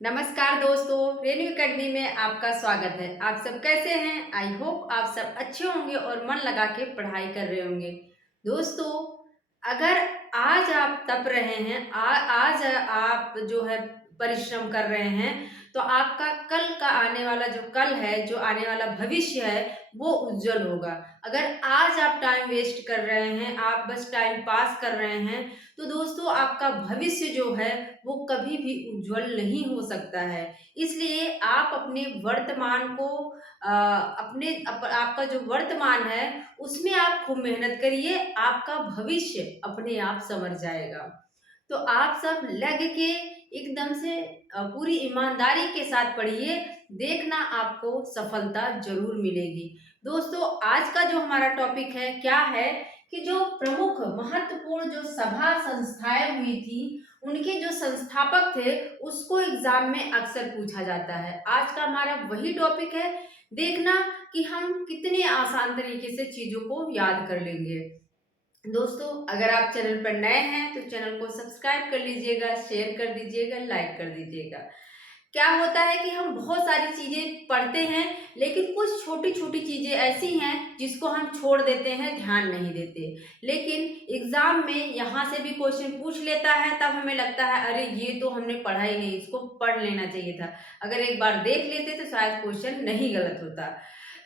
नमस्कार दोस्तों, renew academy में आपका स्वागत है। आप सब कैसे हैं? आई होप आप सब अच्छे होंगे और मन लगा के पढ़ाई कर रहे होंगे। दोस्तों, अगर आज आप तप रहे हैं, आज आप जो है परिश्रम कर रहे हैं, तो आपका कल का आने वाला जो कल है, जो आने वाला भविष्य है, वो उज्जवल होगा। अगर आज आप टाइम वेस्ट कर रहे हैं, आप बस टाइम पास कर रहे हैं, तो दोस्तों आपका भविष्य जो है वो कभी भी उज्जवल नहीं हो सकता है। इसलिए आप अपने वर्तमान को आपका जो वर्तमान है उसमें आप खूब मेहनत करिए, आपका भविष्य अपने आप संवर जाएगा। तो आप सब लग के एकदम से पूरी ईमानदारी के साथ पढ़िए, देखना आपको सफलता ज़रूर मिलेगी। दोस्तों, आज का जो हमारा टॉपिक है क्या है कि जो प्रमुख महत्वपूर्ण जो सभा संस्थाएँ हुई थी, उनके जो संस्थापक थे, उसको एग्ज़ाम में अक्सर पूछा जाता है। आज का हमारा वही टॉपिक है, देखना कि हम कितने आसान तरीके से चीज़ों को याद कर लेंगे। दोस्तों, अगर आप चैनल पर नए हैं तो चैनल को सब्सक्राइब कर लीजिएगा, शेयर कर दीजिएगा, लाइक कर दीजिएगा। क्या होता है कि हम बहुत सारी चीज़ें पढ़ते हैं, लेकिन कुछ छोटी-छोटी चीज़ें ऐसी हैं जिसको हम छोड़ देते हैं, ध्यान नहीं देते। लेकिन एग्ज़ाम में यहाँ से भी क्वेश्चन पूछ लेता है, तब हमें लगता है अरे ये तो हमने पढ़ा ही नहीं, इसको पढ़ लेना चाहिए था। अगर एक बार देख लेते तो शायद क्वेश्चन नहीं गलत होता।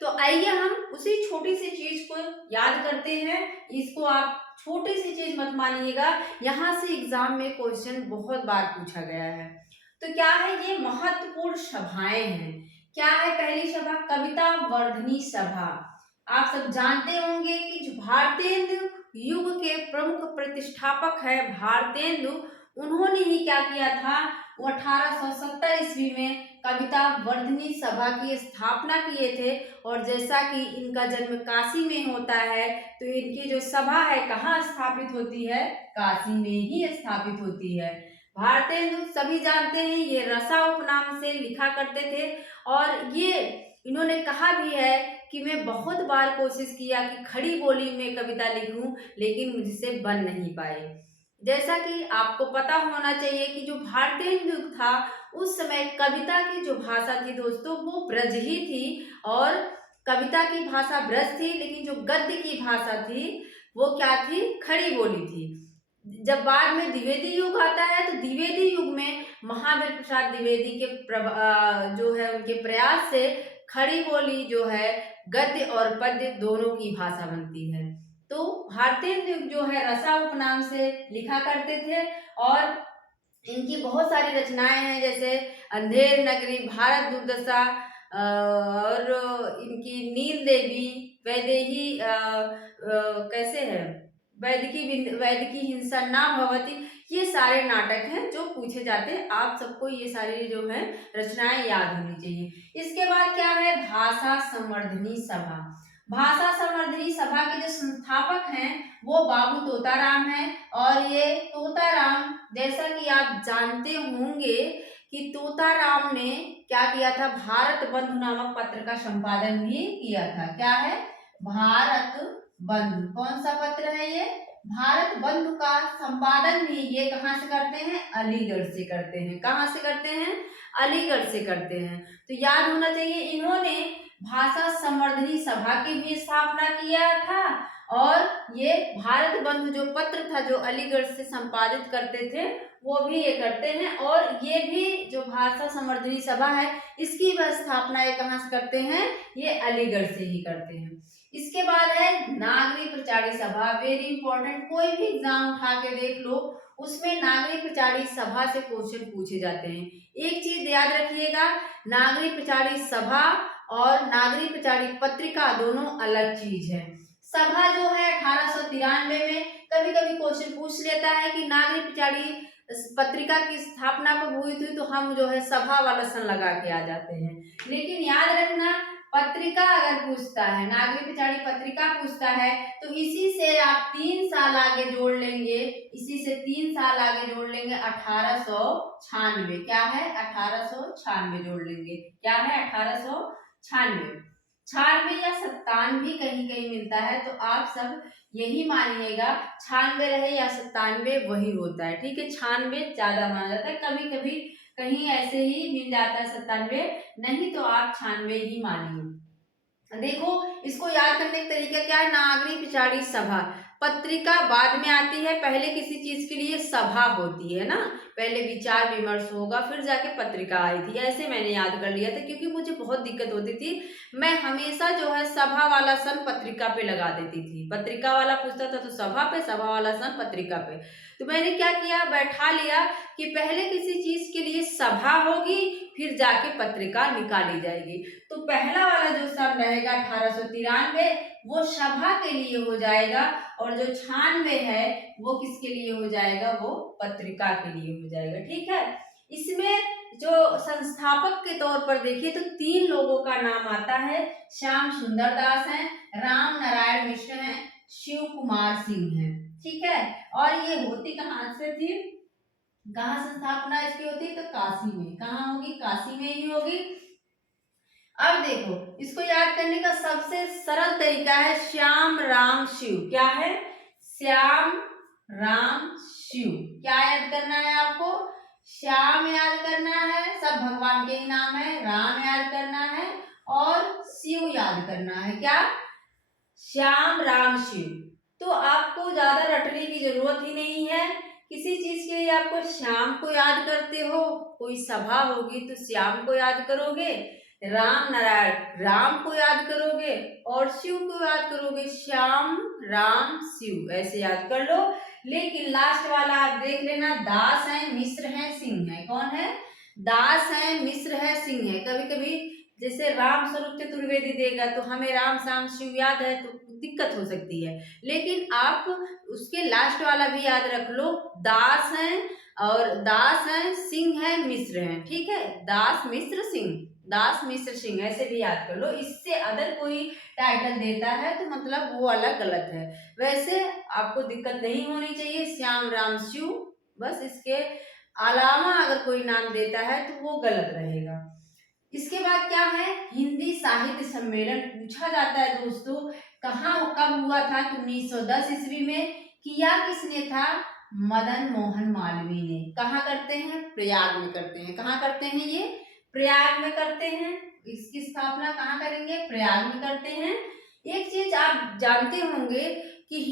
तो आइए हम उसी छोटी सी चीज़ को याद करते हैं। इसको आप छोटी सी चीज़ मत मानिएगा, यहाँ से एग्ज़ाम में क्वेश्चन बहुत बार पूछा गया है। तो क्या है, ये महत्वपूर्ण सभाएं हैं। क्या है पहली सभा? कविता वर्धनी सभा। आप सब जानते होंगे कि जो भारतेंदु युग के प्रमुख प्रतिष्ठापक है भारतेंदु, उन्होंने ही क्या किया था, वो 1870 ईस्वी में कविता वर्धनी सभा की स्थापना किए थे। और जैसा कि इनका जन्म काशी में होता है, तो इनकी जो सभा है कहाँ स्थापित होती है? काशी में ही स्थापित होती है। भारतेंदु सभी जानते हैं, ये रसा उपनाम से लिखा करते थे। और ये इन्होंने कहा भी है कि मैं बहुत बार कोशिश किया कि खड़ी बोली में कविता लिखूं, लेकिन मुझसे बन नहीं पाई। जैसा कि आपको पता होना चाहिए कि जो भारतेंदु था, उस समय कविता की जो भाषा थी दोस्तों, वो ब्रज ही थी। और कविता की भाषा ब्रज थी, लेकिन जो गद्य की भाषा थी वो क्या थी? खड़ी बोली थी। जब बाद में द्विवेदी युग आता है, तो द्विवेदी युग में महावीर प्रसाद द्विवेदी के जो है उनके प्रयास से खड़ी बोली जो है गद्य और पद्य दोनों की भाषा बनती है। तो भारतेंदु जो है रसा उपनाम से लिखा करते थे। और इनकी बहुत सारी रचनाएं हैं, जैसे अंधेर नगरी, भारत दुर्दशा, और इनकी नील देवी, वैदेही कैसे है, वैदिकी हिंसा ना भवती, ये सारे नाटक हैं जो पूछे जाते हैं। आप सबको ये सारी जो है रचनाएं याद होनी चाहिए। इसके बाद क्या है? भाषा संवर्धनी सभा। भाषा संवर्धनी सभा के जो संस्थापक हैं वो बाबू तोताराम हैं। और ये तोताराम, जैसा कि आप जानते होंगे कि तोताराम ने क्या किया था, भारत बंधु नामक पत्र का संपादन भी किया था। क्या है? भारत बंधु। कौन सा पत्र है ये? भारत बंधु का संपादन भी ये कहाँ से करते हैं? अलीगढ़ से करते हैं। कहाँ से करते हैं? अलीगढ़ से करते हैं। तो याद होना चाहिए, इन्होंने भाषा संवर्धनी सभा की भी स्थापना किया था। और ये भारत बंधु जो पत्र था, जो अलीगढ़ से संपादित करते थे, वो भी ये करते हैं। और ये भी जो भाषा संवर्धनी सभा है, इसकी वह स्थापना ये कहाँ से करते हैं? ये अलीगढ़ से ही करते हैं। इसके बाद है नागरी प्रचारी सभा। वेरी इंपॉर्टेंट, कोई भी एग्जाम उठा के देख लो, उसमें नागरी प्रचारी सभा से क्वेश्चन पूछे जाते हैं। एक चीज याद रखिएगा, नागरी प्रचारी सभा और नागरी प्रचारी पत्रिका दोनों अलग चीज है। सभा जो है 1893 में कभी कभी क्वेश्चन पूछ लेता है कि नागरी प्रचारी पत्रिका की स्थापना कब हुई थी, तो हम जो है सभा वाला सन लगा के आ जाते हैं। लेकिन याद रखना, पत्रिका अगर पूछता है, नागरिक प्रचारी पत्रिका पूछता है, तो इसी से आप 3 साल आगे जोड़ लेंगे, इसी से 3 साल आगे जोड़ लेंगे 1896। क्या है? 1896 जोड़ लेंगे। क्या है? 1896। 96 या 97 कहीं कहीं मिलता है, तो आप सब यही मानिएगा, 96 रहे या 97 वही होता है। ठीक है, 96 ज्यादा माना जाता है। कभी कभी कहीं ऐसे ही मिल जाता है 97, नहीं तो आप 96 ही मानिए। देखो, इसको याद करने का तरीका क्या है, नागरिक पिछाड़ी सभा। पत्रिका बाद में आती है, पहले किसी चीज के लिए सभा होती है ना, पहले विचार विमर्श होगा फिर जाके पत्रिका आई थी, ऐसे मैंने याद कर लिया था क्योंकि मुझे बहुत दिक्कत होती थी। मैं हमेशा जो है सभा वाला सन पत्रिका पे लगा देती थी, पत्रिका वाला पूछता था तो सभा पे, सभा वाला सन पत्रिका पे। तो मैंने क्या किया, बैठा लिया कि पहले किसी चीज के लिए सभा होगी फिर जाके पत्रिका निकाली जाएगी। तो पहला वाला जो सन रहेगा 1893, वो सभा के लिए हो जाएगा, और जो 96 है वो किसके लिए हो जाएगा, वो पत्रिका के लिए हो जाएगा। ठीक है, इसमें जो संस्थापक के तौर पर देखिए तो 3 लोगों का नाम आता है। श्याम सुंदर दास हैं, राम नारायण मिश्र हैं, शिव कुमार सिंह हैं। ठीक है, और ये होती कहाँ से थी, कहाँ से स्थापना इसकी होती, तो काशी में। कहाँ होगी, काशी में ही होगी। अब देखो, इसको याद करने का सबसे सरल तरीका है श्याम राम शिव। क्या है, श्याम राम शिव। क्या याद करना है आपको, श्याम याद करना है, सब भगवान के ही नाम है, राम याद करना है और शिव याद करना है। क्या, श्याम राम शिव। तो आपको ज्यादा रटने की जरूरत ही नहीं है, किसी चीज के लिए आपको श्याम को याद करते हो, कोई सभा होगी तो श्याम को याद करोगे, राम नारायण राम को याद करोगे, और शिव को याद करोगे, श्याम राम शिव, ऐसे याद कर लो। लेकिन लास्ट वाला आप देख लेना, दास है मिश्र है सिंह है। कौन है, दास है मिश्र है सिंह है। कभी कभी जैसे राम स्वरूप चतुर्वेदी देगा तो हमें राम शाम शिव याद है तो दिक्कत हो सकती है, लेकिन आप उसके लास्ट वाला भी याद रख लो, दास हैं, और दास हैं सिंह है मिश्र हैं। ठीक है, दास मिश्र सिंह, दास मिश्र सिंह, ऐसे भी याद कर लो। इससे अदर कोई टाइटल देता है तो मतलब वो वाला गलत है। वैसे आपको दिक्कत नहीं होनी चाहिए, श्याम राम शिव, बस इसके अलावा अगर कोई नाम देता है तो वो गलत रहेगा। इसके बाद क्या है, हिंदी साहित्य सम्मेलन पूछा जाता है दोस्तों, कहाँ कब हुआ था, तो 1910 ईस्वी में। किया किसने था, मदन मोहन मालवीय ने। कहाँ करते हैं, प्रयाग में करते हैं। कहाँ करते हैं ये, प्रयाग में करते हैं। इसकी स्थापना कहाँ करेंगे, प्रयाग में करते हैं। एक चीज आप जानते होंगे कि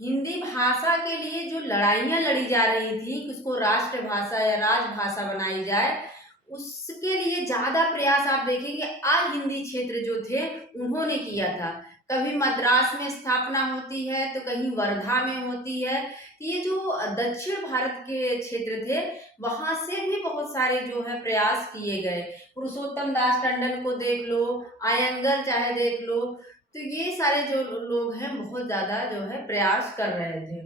हिंदी भाषा के लिए जो लड़ाइयाँ लड़ी जा रही थी, उसको राष्ट्रभाषा या राजभाषा बनाई जाए, उसके लिए ज्यादा प्रयास आप देखेंगे हिंदी क्षेत्र जो थे उन्होंने किया था। कभी मद्रास में स्थापना होती है तो कहीं वर्धा में होती है। ये जो दक्षिण भारत के क्षेत्र थे वहां से भी बहुत सारे जो है प्रयास किए गए। पुरुषोत्तम दास टंडन को देख लो, आयंगर चाहे देख लो, तो ये सारे जो लोग हैं बहुत ज्यादा जो है प्रयास कर रहे थे।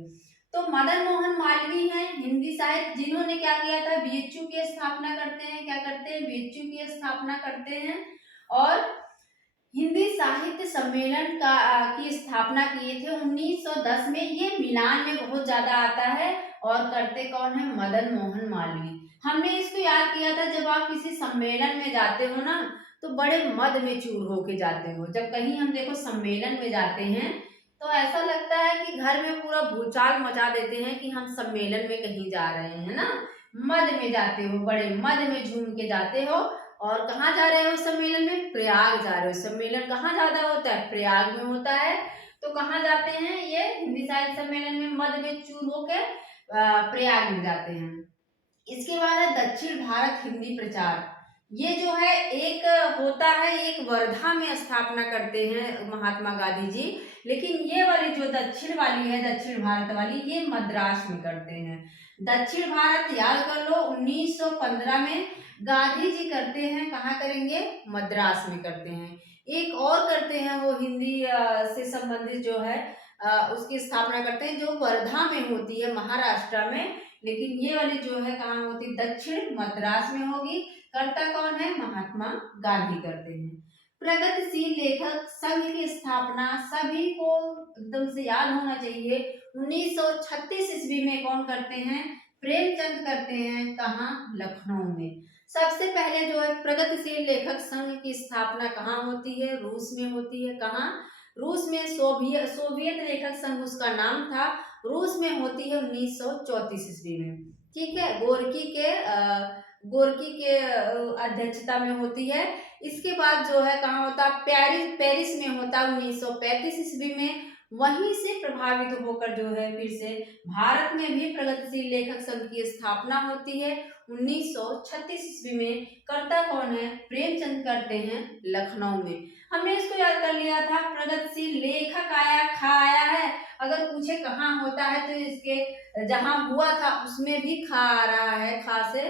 तो मदन मोहन मालवीय हैं हिंदी साहित्य, जिन्होंने क्या किया था, बीएचयू की स्थापना करते हैं। क्या करते हैं, बीएचयू की स्थापना करते हैं, और हिंदी साहित्य सम्मेलन की स्थापना किए थे 1910 में। ये मिलान में बहुत ज्यादा आता है, और करते कौन है, मदन मोहन मालवीय। हमने इसको याद किया था, जब आप किसी सम्मेलन में जाते हो ना तो बड़े मद में चूर होके जाते हो। जब कहीं हम देखो सम्मेलन में जाते हैं तो ऐसा लगता है कि घर में पूरा भूचाल मचा देते हैं कि हम सम्मेलन में कहीं जा रहे हैं ना, मद में जाते हो, बड़े मद में झूम के जाते हो। और कहाँ जा रहे हो सम्मेलन में, प्रयाग जा रहे हो। सम्मेलन कहाँ ज्यादा होता है, प्रयाग में होता है। तो कहाँ जाते हैं, ये हिंदी साहित्य सम्मेलन में मद में चूर होके प्रयाग में जाते हैं। इसके बाद है दक्षिण भारत हिंदी प्रचार। ये जो है एक होता है, एक वर्धा में स्थापना करते हैं महात्मा गांधी जी, लेकिन ये वाली जो दक्षिण वाली है, दक्षिण भारत वाली, ये मद्रास में करते हैं। दक्षिण भारत याद कर लो, 1915 में गांधी जी करते हैं। कहाँ करेंगे, मद्रास में करते हैं। एक और करते हैं वो हिंदी से संबंधित जो है उसकी स्थापना करते हैं, जो वर्धा में होती है, महाराष्ट्र में। लेकिन ये वाली जो है कहाँ होती है, दक्षिण मद्रास में होगी। करता कौन है, महात्मा गांधी करते हैं। प्रगतिशील लेखक संघ की स्थापना सभी को एकदम से याद होना चाहिए, 1936 ईस्वी में कौन करते हैं, प्रेमचंद करते हैं। कहाँ, लखनऊ में। सबसे पहले जो है प्रगतिशील लेखक संघ की स्थापना कहाँ होती है, रूस में होती है। कहाँ, रूस में। सोवियत लेखक संघ उसका नाम था, रूस में होती है 1934 ईस्वी में। ठीक है, गोरकी के अध्यक्षता में होती है। इसके बाद जो है कहाँ होता है, पेरिस पेरिस में होता है 1935 ईस्वी में। वहीं से प्रभावित होकर जो है फिर से भारत में भी प्रगतिशील लेखक संघ की स्थापना होती है 1936 ईस्वी में। करता कौन है, प्रेमचंद करते हैं लखनऊ में। हमने इसको याद कर लिया था, प्रगतिशील लेखक आया, खा आया है। अगर पूछे कहाँ होता है तो इसके जहाँ हुआ था उसमें भी खा आ रहा है, खा से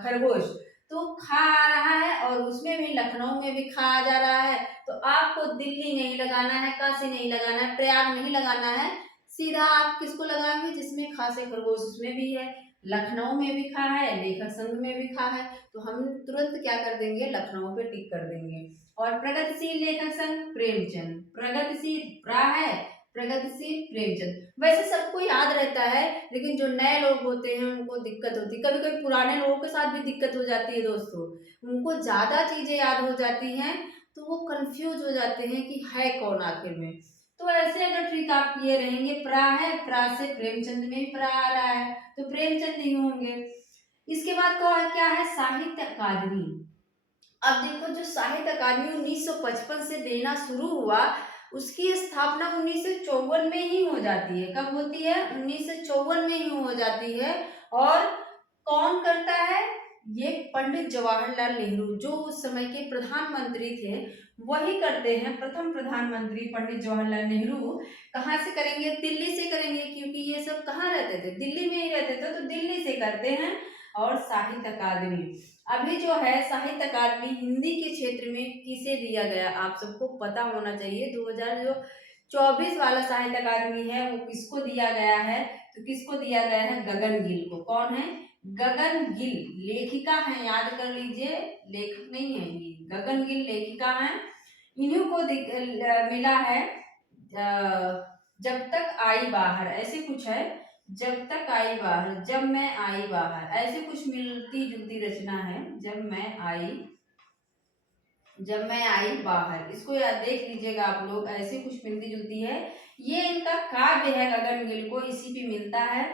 खरगोश, तो खा आ रहा है और उसमें भी लखनऊ में भी खा आ जा रहा है। तो आपको दिल्ली नहीं लगाना है, काशी नहीं लगाना है, प्रयाग नहीं लगाना है, सीधा आप किसको लगाएंगे जिसमें खा से खरगोश उसमें भी है, लखनऊ में भी खा है, लेखक संघ में भी खा है। तो हम तुरंत क्या कर देंगे, लखनऊ पे टिक कर देंगे। और प्रगतिशील लेखक संघ प्रेमचंद, प्रगतिशील प्रा है, प्रगतिशील प्रेमचंद। वैसे सबको याद रहता है, लेकिन जो नए लोग होते हैं उनको दिक्कत होती है, कभी कभी पुराने लोगों के साथ भी दिक्कत हो जाती है दोस्तों, उनको ज्यादा चीजें याद हो जाती हैं तो वो कंफ्यूज हो जाते हैं कि है कौन आखिर में। तो ऐसे अगर ट्रिक आप किए रहेंगे, प्रा है, प्रा से प्रेमचंद में भी प्रा आ रहा है तो प्रेमचंद ही होंगे। इसके बाद क्या है, साहित्य अकादमी। अब देखो, जो साहित्य अकादमी 1955 से देना शुरू हुआ, उसकी स्थापना 1954 में ही हो जाती है। कब होती है, 1954 में ही हो जाती है। और कौन करता है, ये पंडित जवाहरलाल नेहरू, जो उस समय के प्रधानमंत्री थे, वही करते हैं। प्रथम प्रधानमंत्री पंडित जवाहरलाल नेहरू कहाँ से करेंगे, दिल्ली से करेंगे, क्योंकि ये सब कहाँ रहते थे, दिल्ली में ही रहते थे, तो दिल्ली से करते हैं। और साहित्य अकादमी, अभी जो है साहित्य अकादमी हिंदी के क्षेत्र में किसे दिया गया, आप सबको पता होना चाहिए। 2024 वाला साहित्य अकादमी है वो किसको दिया गया है, तो किसको दिया गया है, गगन गिल को। कौन है, गगन गिल, लेखिका है, याद कर लीजिए, लेखक नहीं है ये, गगन गिल लेखिका है। इन्हीं को मिला है जब तक आई बाहर, ऐसे कुछ है, जब तक आई बाहर, जब मैं आई बाहर, ऐसे कुछ मिलती जुलती रचना है, जब मैं आई बाहर, इसको याद देख लीजिएगा आप लोग, ऐसे कुछ मिलती जुलती है। ये इनका काव्य है, गगन गिल को इसी पे मिलता है।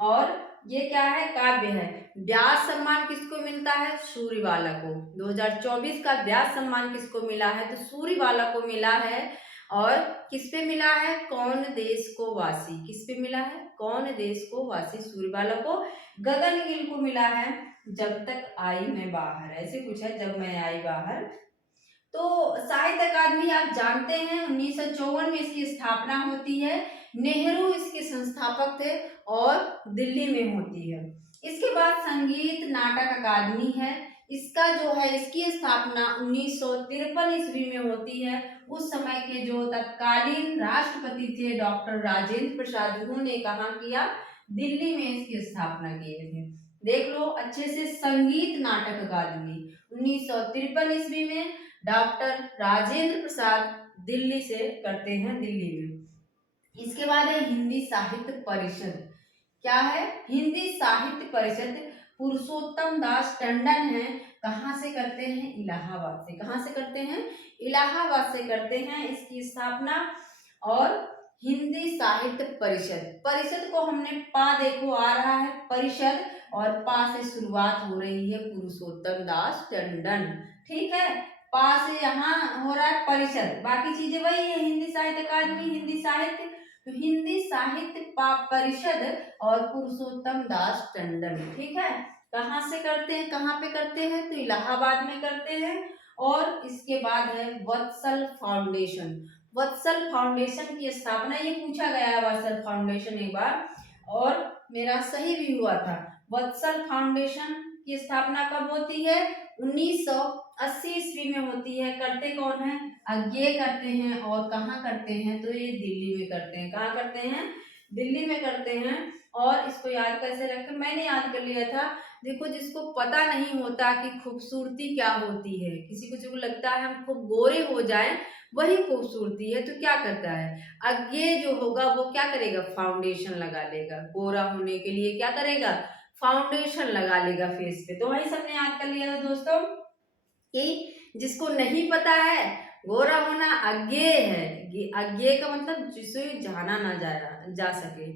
और ये क्या है, काव्य है। व्यास सम्मान किसको मिलता है, सूरीवाला को। 2024 का व्यास सम्मान किसको मिला है, तो सूरीवाला को मिला है। और किस पे मिला है, कौन देश को वासी, किस पे मिला है, कौन देश को वासी, सूरीवाला को। गगन गिल को मिला है जब तक आई मैं बाहर, ऐसे कुछ है, जब मैं आई बाहर। तो साहित्य अकादमी आप जानते हैं 1954 में इसकी स्थापना होती है। नेहरू इसके संस्थापक थे और दिल्ली में होती है। इसके बाद संगीत नाटक अकादमी है। इसका जो है, इसकी स्थापना 1953 ईस्वी में होती है। उस समय के जो तत्कालीन राष्ट्रपति थे डॉक्टर राजेंद्र प्रसाद, उन्होंने कहा किया, दिल्ली में इसकी स्थापना किए थे। देख लो अच्छे से, संगीत नाटक अकादमी 1953 ईस्वी में डॉक्टर राजेंद्र प्रसाद दिल्ली से करते हैं, दिल्ली में। इसके बाद है हिंदी साहित्य परिषद। क्या है, हिंदी साहित्य परिषद, पुरुषोत्तम दास टंडन है। कहाँ से करते हैं, इलाहाबाद से। कहाँ से करते हैं, इलाहाबाद से करते हैं इसकी स्थापना। और हिंदी साहित्य परिषद, परिषद को हमने पा देखो आ रहा है, परिषद, और पा से शुरुआत हो रही है, पुरुषोत्तम दास टंडन। ठीक है, पा से यहाँ हो रहा है परिषद, बाकी चीजें वही है, हिंदी साहित्य अकादमी, हिंदी साहित्य, तो हिंदी साहित्य परिषद और पुरुषोत्तम दास टंडन। ठीक है, कहाँ से करते हैं, कहाँ पे करते हैं, तो इलाहाबाद में करते हैं। और इसके बाद है वत्सल फाउंडेशन। वत्सल फाउंडेशन की स्थापना, ये पूछा गया है वत्सल फाउंडेशन एक बार, और मेरा सही भी हुआ था। वत्सल फाउंडेशन की स्थापना कब होती है, 1980 ईस्वी में होती है। करते कौन है, अज्ञे करते हैं। और कहाँ करते हैं, तो ये दिल्ली में करते हैं। कहाँ करते हैं, दिल्ली में करते हैं। और इसको याद कैसे रखें, मैंने याद कर लिया था। देखो, जिसको पता नहीं होता कि खूबसूरती क्या होती है, किसी को लगता है हम खूब गोरे हो जाएं वही खूबसूरती है, तो क्या करता है, अज्ञे जो होगा वो क्या करेगा, फाउंडेशन लगा लेगा। गोरा होने के लिए क्या करेगा, फाउंडेशन लगा लेगा फेस पे। तो वही सबने याद कर लिया था दोस्तों, कि जिसको नहीं पता है गोरा होना अज्ञेय है, अज्ञेय का मतलब जिसे जाना ना जा सके।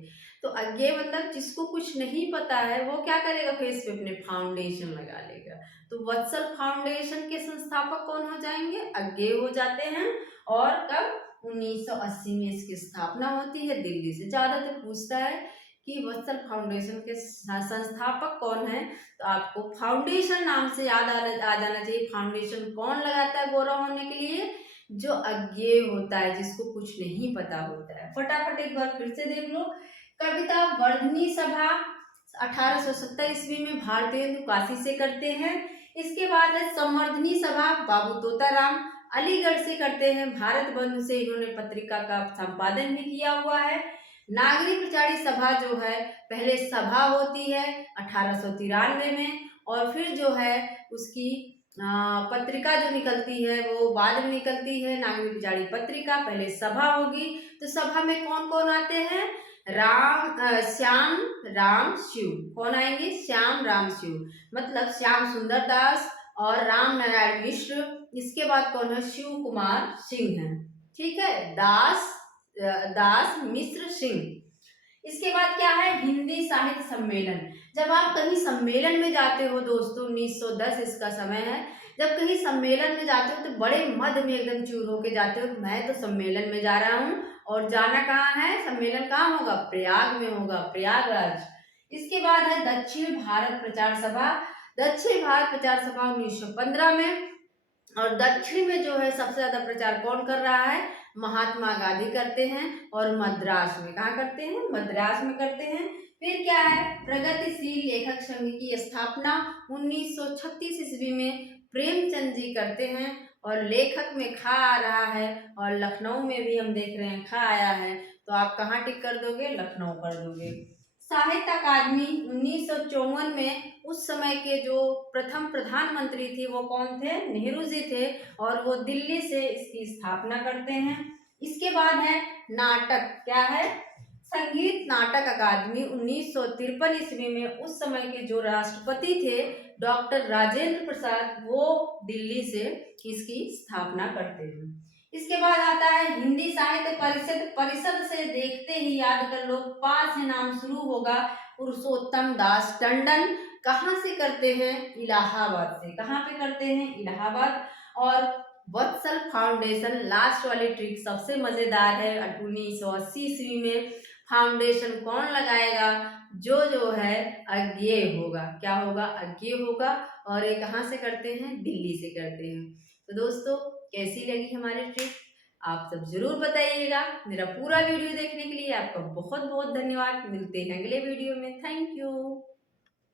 तो तो अज्ञेय मतलब जिसको कुछ नहीं पता है वो क्या करेगा, फेस पे अपने फाउंडेशन लगा लेगा। तो वत्सल फाउंडेशन के संस्थापक कौन हो जाएंगे, अज्ञेय हो जाते हैं। और कब, 1980 में इसकी स्थापना होती है दिल्ली से। ज्यादातर पूछता है कि वत्सल फाउंडेशन के संस्थापक कौन है, तो आपको फाउंडेशन नाम से याद आ जाना चाहिए। फाउंडेशन कौन लगाता है गोरा होने के लिए, जो अज्ञेय होता है, जिसको कुछ नहीं पता होता है। फटाफट एक बार फिर से देख लो। कविता वर्धनी सभा 1870 ईस्वी में भारतेंदु काशी से करते हैं। इसके बाद है संवर्धनी सभा, बाबू तोताराम अलीगढ़ से करते हैं। भारत बंधु से इन्होंने पत्रिका का संपादन भी किया हुआ है। नागरिक प्रचारी सभा जो है, पहले सभा होती है 1893 में, और फिर जो है उसकी पत्रिका जो निकलती है वो बाद में निकलती है, नागरिक प्रचारी पत्रिका। पहले सभा होगी, तो सभा में कौन कौन आते हैं, श्याम राम शिव। कौन आएंगे, श्याम राम शिव, मतलब श्याम सुंदर दास और राम नारायण मिश्र। इसके बाद कौन है, शिव कुमार सिंह है, ठीक है, दास मिश्र सिंह। इसके बाद क्या है, हिंदी साहित्य सम्मेलन। जब आप कहीं सम्मेलन में जाते हो दोस्तों, 1910 इसका समय है, जब कहीं सम्मेलन में जाते हो तो बड़े मद में एकदम चूर होके जाते हो, मैं तो सम्मेलन में जा रहा हूँ। और जाना कहाँ है, सम्मेलन कहाँ होगा, प्रयाग में होगा, प्रयागराज। इसके बाद है दक्षिण भारत प्रचार सभा। दक्षिण भारत प्रचार सभा 1915 में। और दक्षिण में जो है सबसे ज्यादा प्रचार कौन कर रहा है, महात्मा गांधी करते हैं। और मद्रास में, कहाँ करते हैं, मद्रास में करते हैं। फिर क्या है, प्रगतिशील लेखक संघ की स्थापना 1936 ईस्वी में प्रेमचंद जी करते हैं। और लेखक में खा आ रहा है, और लखनऊ में भी हम देख रहे हैं खा आया है, तो आप कहाँ टिक कर दोगे, लखनऊ कर दोगे। साहित्य अकादमी 1954 में, उस समय के जो प्रथम प्रधानमंत्री थे वो कौन थे, नेहरू जी थे, और वो दिल्ली से इसकी स्थापना करते हैं। इसके बाद है नाटक, क्या है, संगीत नाटक अकादमी 1953 ईस्वी में, उस समय के जो राष्ट्रपति थे डॉक्टर राजेंद्र प्रसाद, वो दिल्ली से इसकी स्थापना करते हैं। इसके बाद आता है हिंदी साहित्य परिषद। परिषद से देखते ही याद कर लो, पास से नाम शुरू होगा, पुरुषोत्तम दास टंडन। कहाँ से करते हैं, इलाहाबाद से। कहाँ पे करते हैं, इलाहाबाद। और वत्सल फाउंडेशन, लास्ट वाली ट्रिक सबसे मजेदार है, 1980 ईस्वी में फाउंडेशन कौन लगाएगा, जो है अज्ञेय होगा। क्या होगा, अज्ञेय होगा। और ये कहाँ से करते हैं, दिल्ली से करते हैं। तो दोस्तों कैसी लगी हमारी ट्रिक, आप सब जरूर बताइएगा। मेरा पूरा वीडियो देखने के लिए आपका बहुत बहुत धन्यवाद। मिलते हैं अगले वीडियो में। Thank you.